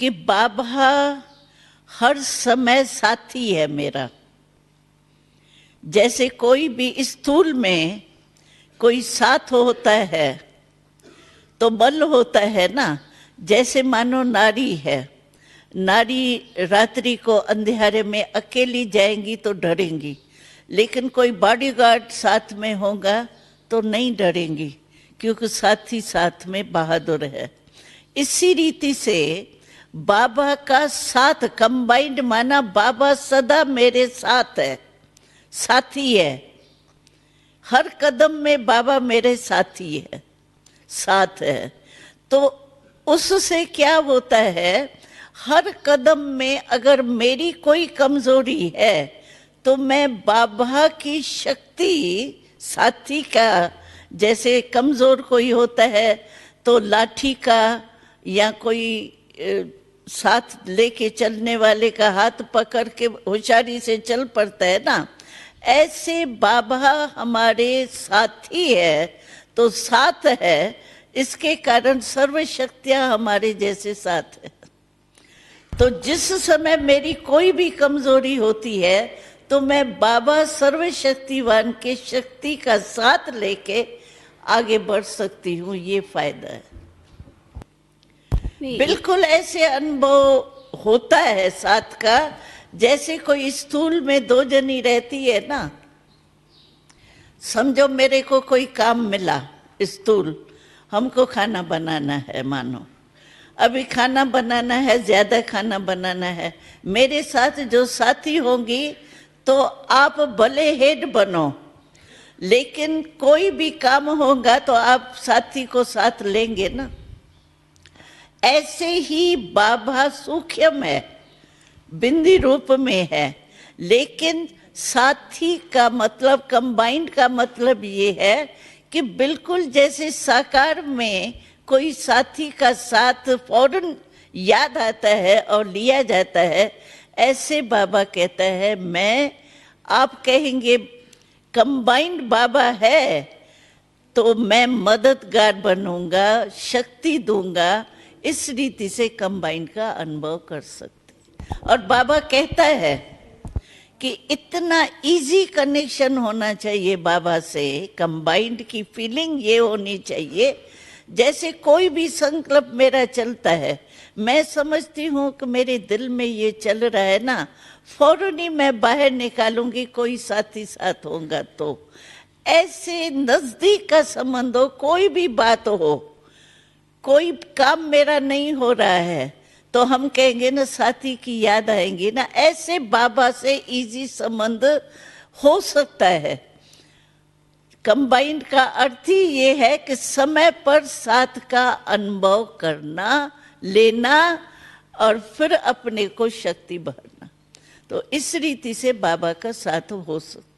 कि बाबा हर समय साथी है मेरा। जैसे कोई भी स्थूल में कोई साथ होता है तो बल होता है ना, जैसे मानो नारी है, नारी रात्रि को अंधेरे में अकेली जाएंगी तो डरेंगी, लेकिन कोई बॉडीगार्ड साथ में होगा तो नहीं डरेंगी, क्योंकि साथी साथ में बहादुर है। इसी रीति से बाबा का साथ कंबाइंड माना, बाबा सदा मेरे साथ है, साथी है। हर कदम में बाबा मेरे साथी है, साथ है। तो उससे क्या होता है, हर कदम में अगर मेरी कोई कमजोरी है तो मैं बाबा की शक्ति, साथी का, जैसे कमजोर कोई होता है तो लाठी का या कोई साथ लेके चलने वाले का हाथ पकड़ के होशियारी से चल पड़ता है ना, ऐसे बाबा हमारे साथी है तो साथ है। इसके कारण सर्व शक्तियां हमारे जैसे साथ है। तो जिस समय मेरी कोई भी कमजोरी होती है तो मैं बाबा सर्वशक्तिवान के शक्ति का साथ लेके आगे बढ़ सकती हूँ। ये फायदा है। बिल्कुल ऐसे अनुभव होता है साथ का, जैसे कोई स्कूल में दो जनी रहती है ना। समझो मेरे को कोई काम मिला, स्कूल हमको खाना बनाना है, मानो अभी खाना बनाना है, ज्यादा खाना बनाना है। मेरे साथ जो साथी होंगी तो आप भले हेड बनो, लेकिन कोई भी काम होगा तो आप साथी को साथ लेंगे ना। ऐसे ही बाबा सूक्ष्म है, बिंदी रूप में है, लेकिन साथी का मतलब, कंबाइंड का मतलब ये है कि बिल्कुल जैसे साकार में कोई साथी का साथ फौरन याद आता है और लिया जाता है, ऐसे बाबा कहता है मैं, आप कहेंगे कंबाइंड बाबा है तो मैं मददगार बनूंगा, शक्ति दूंगा। इस रीति से कंबाइंड का अनुभव कर सकते। और बाबा कहता है कि इतना इजी कनेक्शन होना चाहिए बाबा से, कंबाइंड की फीलिंग ये होनी चाहिए जैसे कोई भी संकल्प मेरा चलता है, मैं समझती हूँ कि मेरे दिल में ये चल रहा है ना, फौरन ही मैं बाहर निकालूंगी, कोई साथी साथ होगा तो। ऐसे नजदीक का संबंध हो, कोई भी बात हो, कोई काम मेरा नहीं हो रहा है तो हम कहेंगे ना साथी की याद आएंगी ना। ऐसे बाबा से इजी संबंध हो सकता है। कंबाइंड का अर्थ ही ये है कि समय पर साथ का अनुभव करना, लेना और फिर अपने को शक्ति भरना। तो इस रीति से बाबा का साथ हो सकता है।